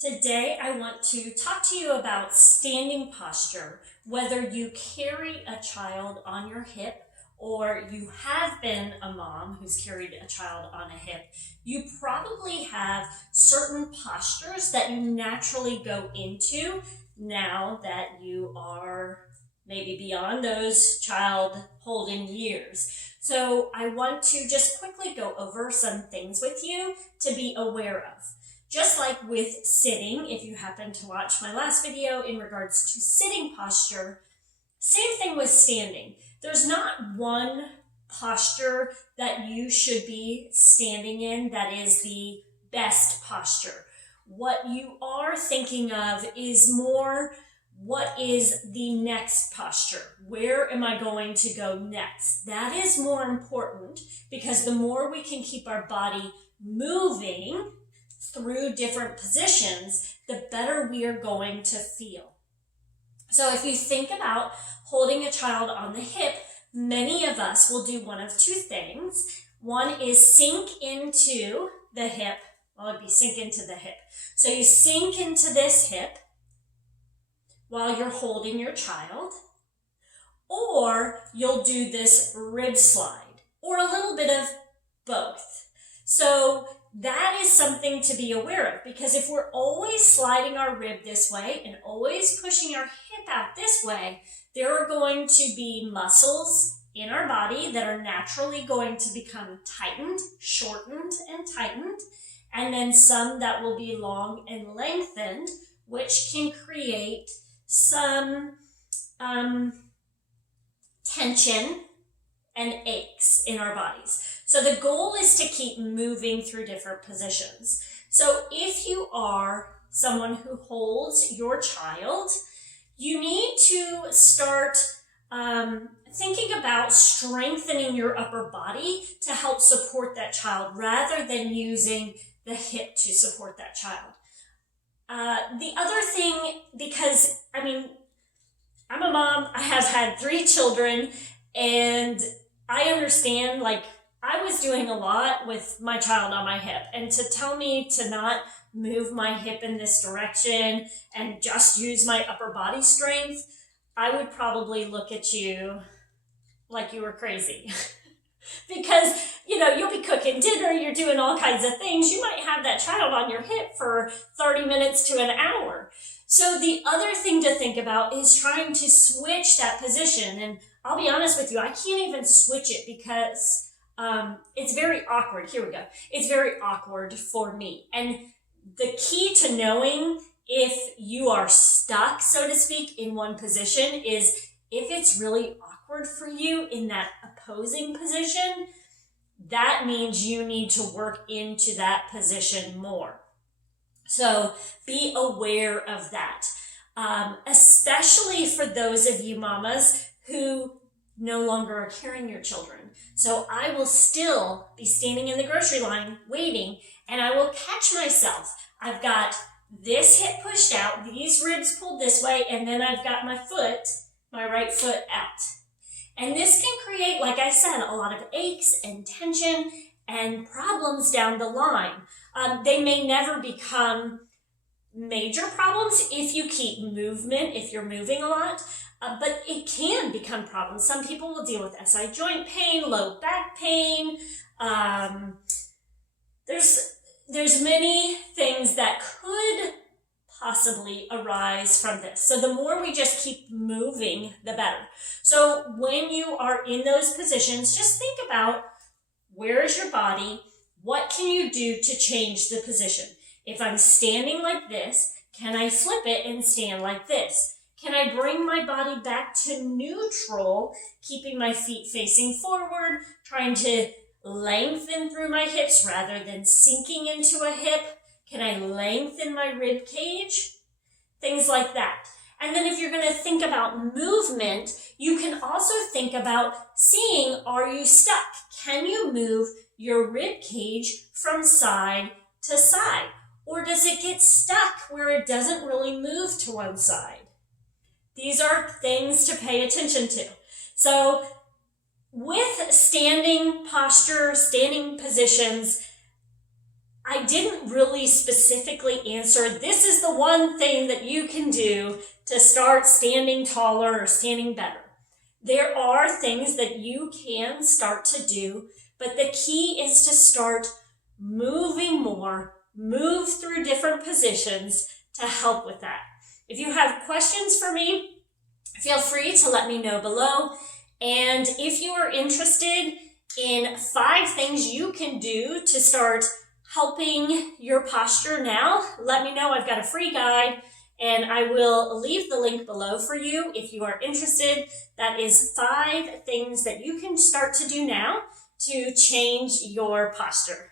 Today, I want to talk to you about standing posture, whether you carry a child on your hip or you have been a mom who's carried a child on a hip. You probably have certain postures that you naturally go into now that you are maybe beyond those child holding years. So I want to just quickly go over some things with you to be aware of. Just like with sitting, if you happen to watch my last video in regards to sitting posture, same thing with standing. There's not one posture that you should be standing in that is the best posture. What you are thinking of is more, what is the next posture? Where am I going to go next? That is more important because the more we can keep our body moving through different positions, the better we are going to feel. So if you think about holding a child on the hip, many of us will do one of two things. One is sink into the hip. Well, it'd be sink into the hip. So you sink into this hip while you're holding your child, or you'll do this rib slide, or a little bit of both. So that is something to be aware of, because if we're always sliding our rib this way and always pushing our hip out this way, there are going to be muscles in our body that are naturally going to become tightened, shortened, and tightened, and then some that will be long and lengthened, which can create some tension and aches in our bodies. So the goal is to keep moving through different positions. So if you are someone who holds your child, you need to start thinking about strengthening your upper body to help support that child rather than using the hip to support that child. The other thing, because I'm a mom, I have had 3 children, and I understand, I was doing a lot with my child on my hip, and to tell me to not move my hip in this direction and just use my upper body strength, I would probably look at you like you were crazy. Because, you'll be cooking dinner, you're doing all kinds of things. You might have that child on your hip for 30 minutes to an hour. So the other thing to think about is trying to switch that position. And I'll be honest with you, I can't even switch it because it's very awkward. Here we go. It's very awkward for me. And the key to knowing if you are stuck, so to speak, in one position is if it's really awkward for you in that opposing position, that means you need to work into that position more. So be aware of that, especially for those of you mamas who no longer are carrying your children. So I will still be standing in the grocery line waiting, and I will catch myself. I've got this hip pushed out, these ribs pulled this way, and then I've got my right foot out. And this can create, like I said, a lot of aches and tension and problems down the line. They may never become major problems if you keep movement, if you're moving a lot, but it can become problems. Some people will deal with SI joint pain, low back pain. There's many things that could possibly arise from this. So the more we just keep moving, the better. So when you are in those positions, just think about, where is your body? What can you do to change the position? If I'm standing like this, can I flip it and stand like this? Can I bring my body back to neutral, keeping my feet facing forward, trying to lengthen through my hips rather than sinking into a hip? Can I lengthen my rib cage? Things like that. And then if you're going to think about movement, you can also think about seeing, are you stuck? Can you move your rib cage from side to side? Or does it get stuck where it doesn't really move to one side? These are things to pay attention to. So with standing posture, standing positions, I didn't really specifically answer, this is the one thing that you can do to start standing taller or standing better. There are things that you can start to do, but the key is to start moving more, move through different positions to help with that. If you have questions for me, feel free to let me know below. And if you are interested in 5 things you can do to start helping your posture now, let me know. I've got a free guide and I will leave the link below for you if you are interested. That is 5 things that you can start to do now to change your posture.